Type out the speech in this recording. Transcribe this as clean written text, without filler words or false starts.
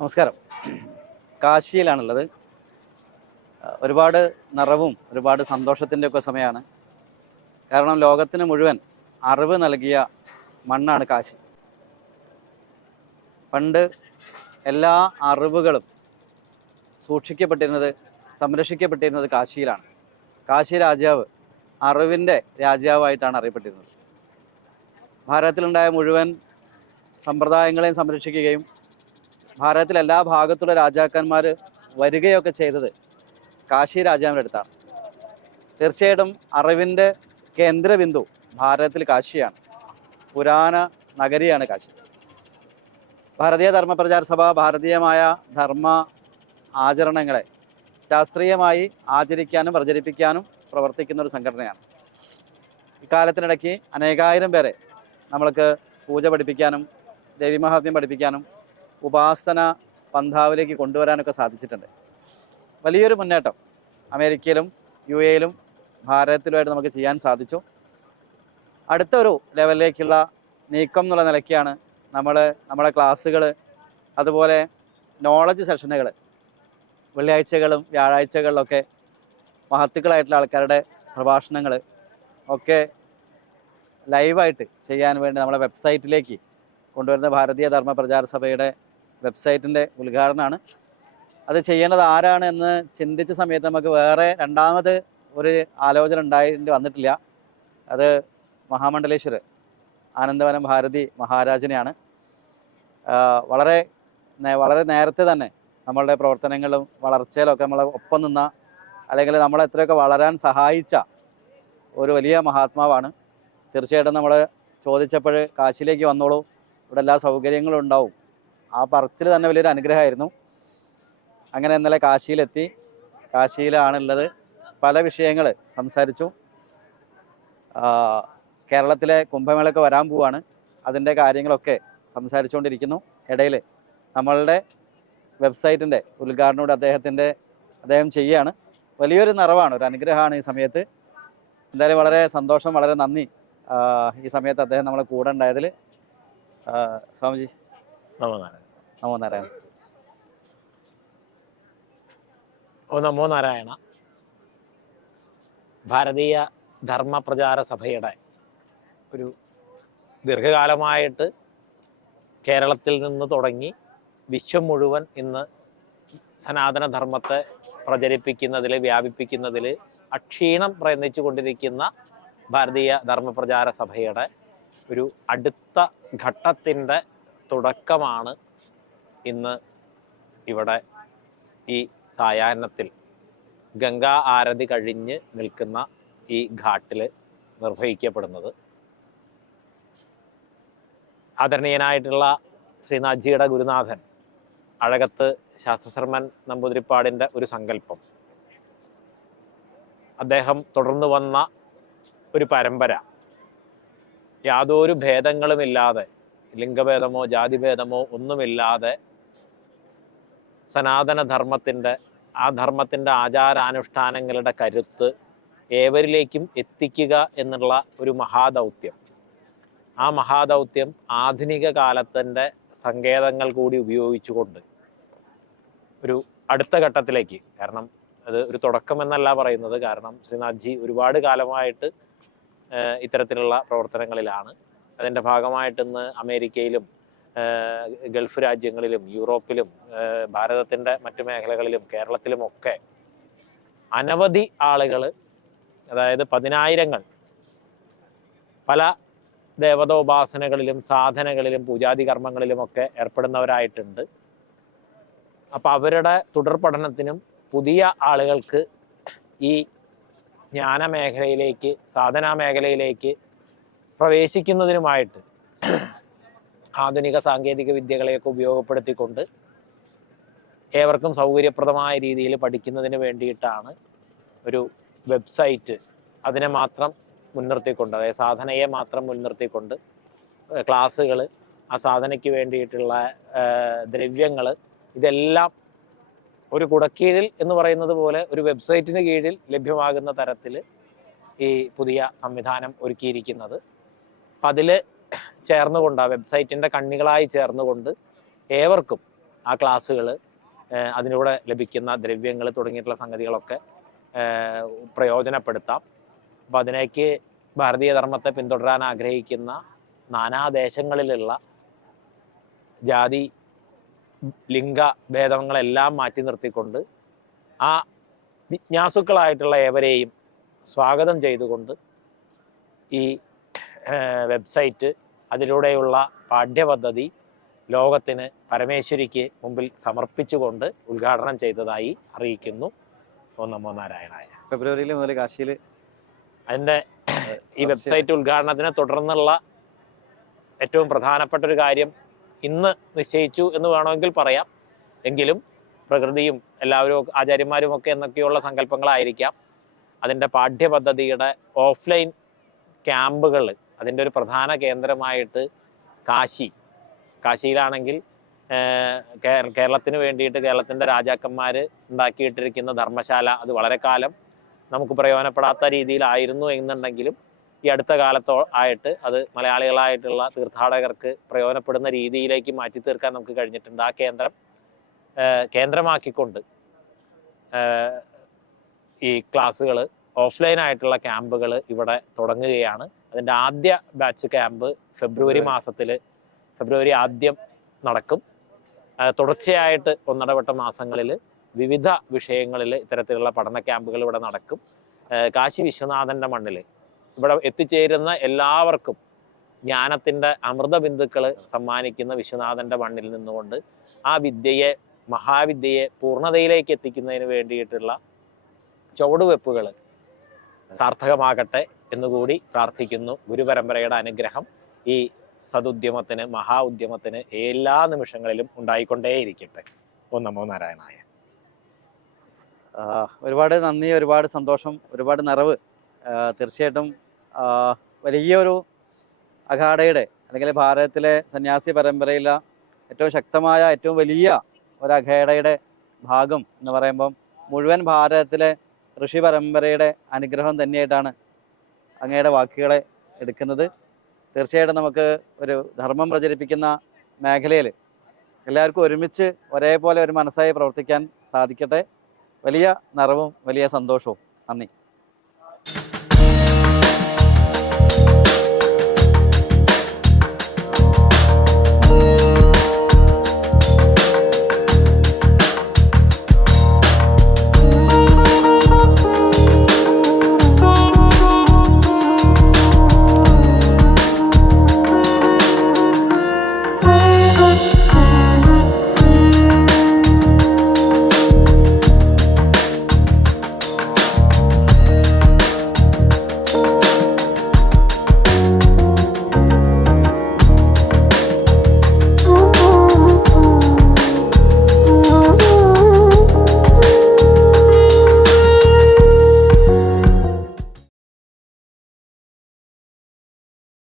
നമസ്കാരം. കാശിയിലാണുള്ളത്. ഒരുപാട് നിറവും ഒരുപാട് സന്തോഷത്തിൻ്റെ ഒക്കെ സമയമാണ്. കാരണം ലോകത്തിന് മുഴുവൻ അറിവ് നൽകിയ മണ്ണാണ് കാശി. പണ്ട് എല്ലാ അറിവുകളും സൂക്ഷിക്കപ്പെട്ടിരുന്നത്, സംരക്ഷിക്കപ്പെട്ടിരുന്നത് കാശിയിലാണ്. കാശി രാജാവ് അറിവിൻ്റെ രാജാവായിട്ടാണ് അറിയപ്പെട്ടിരുന്നത്. ഭാരതത്തിലുണ്ടായ മുഴുവൻ സമ്പ്രദായങ്ങളെയും സംരക്ഷിക്കുകയും ഭാരതത്തിലെ എല്ലാ ഭാഗത്തുള്ള രാജാക്കന്മാർ വരികയൊക്കെ ചെയ്തത് കാശി രാജാവിൻ്റെ അടുത്താണ്. തീർച്ചയായിട്ടും അറിവിൻ്റെ കേന്ദ്രബിന്ദു ഭാരതത്തിൽ കാശിയാണ്. പുരാണ നഗരിയാണ് കാശി. ഭാരതീയ ധർമ്മപ്രചാര സഭ ഭാരതീയമായ ധർമ്മ ആചരണങ്ങളെ ശാസ്ത്രീയമായി ആചരിക്കാനും പ്രചരിപ്പിക്കാനും പ്രവർത്തിക്കുന്ന ഒരു സംഘടനയാണ്. ഇക്കാലത്തിനിടയ്ക്ക് അനേകായിരം പേരെ നമ്മൾക്ക് പൂജ പഠിപ്പിക്കാനും ദേവീമഹാത്മ്യം പഠിപ്പിക്കാനും ഉപാസന പന്ഥാവിലേക്ക് കൊണ്ടുവരാനൊക്കെ സാധിച്ചിട്ടുണ്ട്. വലിയൊരു മുന്നേറ്റം അമേരിക്കയിലും യു എയിലും ഭാരതത്തിലുമായിട്ട് നമുക്ക് ചെയ്യാൻ സാധിച്ചു. അടുത്തൊരു ലെവലിലേക്കുള്ള നീക്കം എന്നുള്ള നിലയ്ക്കാണ് നമ്മളെ ക്ലാസ്സുകൾ, അതുപോലെ നോളജ് സെഷനുകൾ വെള്ളിയാഴ്ചകളും വ്യാഴാഴ്ചകളിലൊക്കെ മഹത്തുക്കളായിട്ടുള്ള ആൾക്കാരുടെ പ്രഭാഷണങ്ങൾ ഒക്കെ ലൈവായിട്ട് ചെയ്യാൻ വേണ്ടി നമ്മളെ വെബ്സൈറ്റിലേക്ക് കൊണ്ടുവരുന്ന ഭാരതീയ ധർമ്മ പ്രചാര സഭയുടെ വെബ്സൈറ്റിൻ്റെ ഉദ്ഘാടനമാണ്. അത് ചെയ്യേണ്ടത് ആരാണ് എന്ന് ചിന്തിച്ച സമയത്ത് നമുക്ക് വേറെ രണ്ടാമത് ഒരു ആലോചന ഉണ്ടായിട്ട് വന്നിട്ടില്ല. അത് മഹാമണ്ഡലേശ്വർ ആനന്ദവനം ഭാരതി മഹാരാജനെയാണ്. വളരെ നേരത്തെ തന്നെ നമ്മളുടെ പ്രവർത്തനങ്ങളും വളർച്ചയിലൊക്കെ നമ്മളെ ഒപ്പം നിന്ന, അല്ലെങ്കിൽ നമ്മളെ എത്രയൊക്കെ വളരാൻ സഹായിച്ച ഒരു വലിയ മഹാത്മാവാണ്. തീർച്ചയായിട്ടും നമ്മൾ ചോദിച്ചപ്പോൾ കാശിയിലേക്ക് വന്നോളൂ, ഇവിടെ എല്ലാ സൗകര്യങ്ങളും ഉണ്ടാവും, ആ പറച്ചിൽ തന്നെ വലിയൊരു അനുഗ്രഹമായിരുന്നു. അങ്ങനെ ഇന്നലെ കാശിയിലെത്തി. കാശിയിലാണുള്ളത്. പല വിഷയങ്ങൾ സംസാരിച്ചു. കേരളത്തിലെ കുംഭമേളയ്ക്ക് വരാൻ പോവാണ്, അതിൻ്റെ കാര്യങ്ങളൊക്കെ സംസാരിച്ചുകൊണ്ടിരിക്കുന്നു. ഇടയിൽ നമ്മളുടെ വെബ്സൈറ്റിൻ്റെ ഉദ്ഘാടനോട് അദ്ദേഹം ചെയ്യുകയാണ്. വലിയൊരു നിറവാണ്, ഒരു അനുഗ്രഹമാണ് ഈ സമയത്ത്. എന്തായാലും വളരെ സന്തോഷം, വളരെ നന്ദി ഈ സമയത്ത് അദ്ദേഹം നമ്മളെ കൂടെ ഉണ്ടായതിൽ. സ്വാമിജി നമോ നാരായണ. നമോ നാരായണ. ഭാരതീയ ധർമ്മ പ്രചാര സഭയുടെ ഒരു ദീർഘകാലമായിട്ട് കേരളത്തിൽ നിന്ന് തുടങ്ങി വിശ്വം മുഴുവൻ ഇന്ന് സനാതനധർമ്മത്തെ പ്രചരിപ്പിക്കുന്നതിൽ, വ്യാപിപ്പിക്കുന്നതിൽ അക്ഷീണം പ്രയത്നിച്ചു കൊണ്ടിരിക്കുന്ന ഭാരതീയ ധർമ്മ പ്രചാര സഭയുടെ ഒരു അടുത്ത ഘട്ടത്തിൻ്റെ തുടക്കമാണ് ഇന്ന് ഇവിടെ ഈ സായാഹ്നത്തിൽ ഗംഗാ ആരതി കഴിഞ്ഞ് നിൽക്കുന്ന ഈ ഘാട്ടിൽ നിർവഹിക്കപ്പെടുന്നത്. ആദരണീയനായിട്ടുള്ള ശ്രീനാഥ്ജിയുടെ ഗുരുനാഥൻ അഴകത്ത് ശാസ്ത്രശർമ്മൻ നമ്പൂതിരിപ്പാടിൻ്റെ ഒരു സങ്കല്പം, അദ്ദേഹം തുടർന്നു വന്ന ഒരു പരമ്പര, യാതൊരു ഭേദങ്ങളുമില്ലാതെ, ലിംഗഭേദമോ ജാതിഭേദമോ ഒന്നുമില്ലാതെ സനാതനധർമ്മത്തിൻ്റെ, ആ ധർമ്മത്തിൻ്റെ ആചാരാനുഷ്ഠാനങ്ങളുടെ കരുത്ത് ഏവരിലേക്കും എത്തിക്കുക എന്നുള്ള ഒരു മഹാദൗത്യം. ആ മഹാദൗത്യം ആധുനിക കാലത്തിൻ്റെ സങ്കേതങ്ങൾ കൂടി ഉപയോഗിച്ചുകൊണ്ട് ഒരു അടുത്ത ഘട്ടത്തിലേക്ക്, കാരണം അത് ഒരു തുടക്കം എന്നല്ല പറയുന്നത്, കാരണം ശ്രീനാഥ്ജി ഒരുപാട് കാലമായിട്ട് ഇത്തരത്തിലുള്ള പ്രവർത്തനങ്ങളിലാണ്. അതിൻ്റെ ഭാഗമായിട്ട് ഇന്ന് അമേരിക്കയിലും ഗൾഫ് രാജ്യങ്ങളിലും യൂറോപ്പിലും ഭാരതത്തിൻ്റെ മറ്റു മേഖലകളിലും കേരളത്തിലുമൊക്കെ അനവധി ആളുകൾ, അതായത് പതിനായിരങ്ങൾ പല ദേവതോപാസനകളിലും സാധനകളിലും പൂജാതി കർമ്മങ്ങളിലുമൊക്കെ ഏർപ്പെടുന്നവരായിട്ടുണ്ട്. അപ്പം അവരുടെ തുടർ പഠനത്തിനും പുതിയ ആളുകൾക്ക് ഈ ജ്ഞാന മേഖലയിലേക്ക്, സാധനാ മേഖലയിലേക്ക് പ്രവേശിക്കുന്നതിനുമായിട്ട് ആധുനിക സാങ്കേതിക വിദ്യകളെയൊക്കെ ഉപയോഗപ്പെടുത്തിക്കൊണ്ട് ഏവർക്കും സൗകര്യപ്രദമായ രീതിയിൽ പഠിക്കുന്നതിന് വേണ്ടിയിട്ടാണ് ഒരു വെബ്സൈറ്റ്, അതിനെ മാത്രം മുൻനിർത്തിക്കൊണ്ട്, അതായത് സാധനയെ മാത്രം മുൻനിർത്തിക്കൊണ്ട് ക്ലാസ്സുകൾ, ആ സാധനയ്ക്ക് വേണ്ടിയിട്ടുള്ള ദ്രവ്യങ്ങൾ, ഇതെല്ലാം ഒരു കുടക്കീഴിൽ എന്ന് പറയുന്നത് പോലെ ഒരു വെബ്സൈറ്റിന് കീഴിൽ ലഭ്യമാകുന്ന തരത്തിൽ ഈ പുതിയ സംവിധാനം ഒരുക്കിയിരിക്കുന്നത്. അപ്പം അതിൽ ചേർന്നുകൊണ്ട്, ആ വെബ്സൈറ്റിൻ്റെ കണ്ണികളായി ചേർന്നുകൊണ്ട് ഏവർക്കും ആ ക്ലാസ്സുകൾ, അതിലൂടെ ലഭിക്കുന്ന ദ്രവ്യങ്ങൾ തുടങ്ങിയിട്ടുള്ള സംഗതികളൊക്കെ പ്രയോജനപ്പെടുത്താം. അപ്പോൾ അതിനേക്ക് ഭാരതീയ ധർമ്മത്തെ പിന്തുടരാൻ ആഗ്രഹിക്കുന്ന നാനാദേശങ്ങളിലുള്ള ജാതി ലിംഗ ഭേദങ്ങളെല്ലാം മാറ്റി നിർത്തിക്കൊണ്ട് ആ ജിജ്ഞാസുക്കളായിട്ടുള്ള ഏവരെയും സ്വാഗതം ചെയ്തുകൊണ്ട് ഈ വെബ്സൈറ്റ്, അതിലൂടെയുള്ള പാഠ്യപദ്ധതി ലോകത്തിന് പരമേശ്വരിക്ക് മുമ്പിൽ സമർപ്പിച്ചുകൊണ്ട് ഉദ്ഘാടനം ചെയ്തതായി അറിയിക്കുന്നു. ഓം നമോ നാരായണായ. ഫെബ്രുവരിയിൽ മുതൽ കാശിയിൽ അതിൻ്റെ ഈ വെബ്സൈറ്റ് ഉദ്ഘാടനത്തിനെ തുടർന്നുള്ള ഏറ്റവും പ്രധാനപ്പെട്ട ഒരു കാര്യം ഇന്ന് നിശ്ചയിച്ചു എന്ന് വേണമെങ്കിൽ പറയാം. എങ്കിലും പ്രകൃതിയും എല്ലാവരും ആചാര്യന്മാരും ഒക്കെ എന്നൊക്കെയുള്ള സങ്കല്പങ്ങളായിരിക്കാം. അതിൻ്റെ പാഠ്യപദ്ധതിയുടെ ഓഫ്ലൈൻ ക്യാമ്പുകൾ, അതിൻ്റെ ഒരു പ്രധാന കേന്ദ്രമായിട്ട് കാശിയിലാണെങ്കിൽ കേരളത്തിന് വേണ്ടിയിട്ട് കേരളത്തിൻ്റെ രാജാക്കന്മാർ ഉണ്ടാക്കിയിട്ടിരിക്കുന്ന ധർമ്മശാല, അത് വളരെ കാലം നമുക്ക് പ്രയോജനപ്പെടാത്ത രീതിയിലായിരുന്നു എന്നുണ്ടെങ്കിലും ഈ അടുത്ത കാലത്തോ ആയിട്ട് അത് മലയാളികളായിട്ടുള്ള തീർത്ഥാടകർക്ക് പ്രയോജനപ്പെടുന്ന രീതിയിലേക്ക് മാറ്റി തീർക്കാൻ നമുക്ക് കഴിഞ്ഞിട്ടുണ്ട്. ആ കേന്ദ്രമാക്കിക്കൊണ്ട് ഈ ക്ലാസ്സുകൾ, ഓഫ്ലൈനായിട്ടുള്ള ക്യാമ്പുകൾ ഇവിടെ തുടങ്ങുകയാണ്. അതിൻ്റെ ആദ്യ ബാച്ച് ക്യാമ്പ് ഫെബ്രുവരി ആദ്യം നടക്കും. തുടർച്ചയായിട്ട് ഒന്നിടവിട്ട മാസങ്ങളിൽ വിവിധ വിഷയങ്ങളിൽ ഇത്തരത്തിലുള്ള പഠന ക്യാമ്പുകൾ ഇവിടെ നടക്കും. കാശി വിശ്വനാഥൻ്റെ മണ്ണിൽ ഇവിടെ എത്തിച്ചേരുന്ന എല്ലാവർക്കും ജ്ഞാനത്തിൻ്റെ അമൃത ബിന്ദുക്കൾ സമ്മാനിക്കുന്ന വിശ്വനാഥൻ്റെ മണ്ണിൽ നിന്നുകൊണ്ട് ആ മഹാവിദ്യയെ പൂർണ്ണതയിലേക്ക് എത്തിക്കുന്നതിന് വേണ്ടിയിട്ടുള്ള ചുവടുവെപ്പുകൾ സാർത്ഥകമാകട്ടെ എന്നുകൂടി പ്രാർത്ഥിക്കുന്നു. ഗുരുപരമ്പരയുടെ അനുഗ്രഹം ഈ സതുദ്യമത്തിന്, മഹാ ഉദ്യമത്തിന് എല്ലാ നിമിഷങ്ങളിലും ഉണ്ടായിക്കൊണ്ടേയിരിക്കട്ടെ. ഓം നമോ നാരായണായ. ഒരുപാട് നന്ദി, ഒരുപാട് സന്തോഷം, ഒരുപാട് നിറവ്. തീർച്ചയായിട്ടും വലിയൊരു അഖാഡയുടെ അല്ലെങ്കിൽ ഭാരതത്തിലെ സന്യാസി പരമ്പരയിലെ ഏറ്റവും ശക്തമായ, ഏറ്റവും വലിയ ഒരു അഖാഡയുടെ ഭാഗം എന്ന് പറയുമ്പം മുഴുവൻ ഭാരതത്തിലെ ഋഷി പരമ്പരയുടെ അനുഗ്രഹം തന്നെയായിട്ടാണ് അങ്ങയുടെ വാക്കുകളെ എടുക്കുന്നത്. തീർച്ചയായിട്ടും നമുക്ക് ഒരു ധർമ്മം പ്രചരിപ്പിക്കുന്ന മേഖലയിൽ എല്ലാവർക്കും ഒരുമിച്ച് ഒരേപോലെ ഒരു മനസ്സായി പ്രവർത്തിക്കാൻ സാധിക്കട്ടെ. വലിയ നിറവും വലിയ സന്തോഷവും. നന്ദി.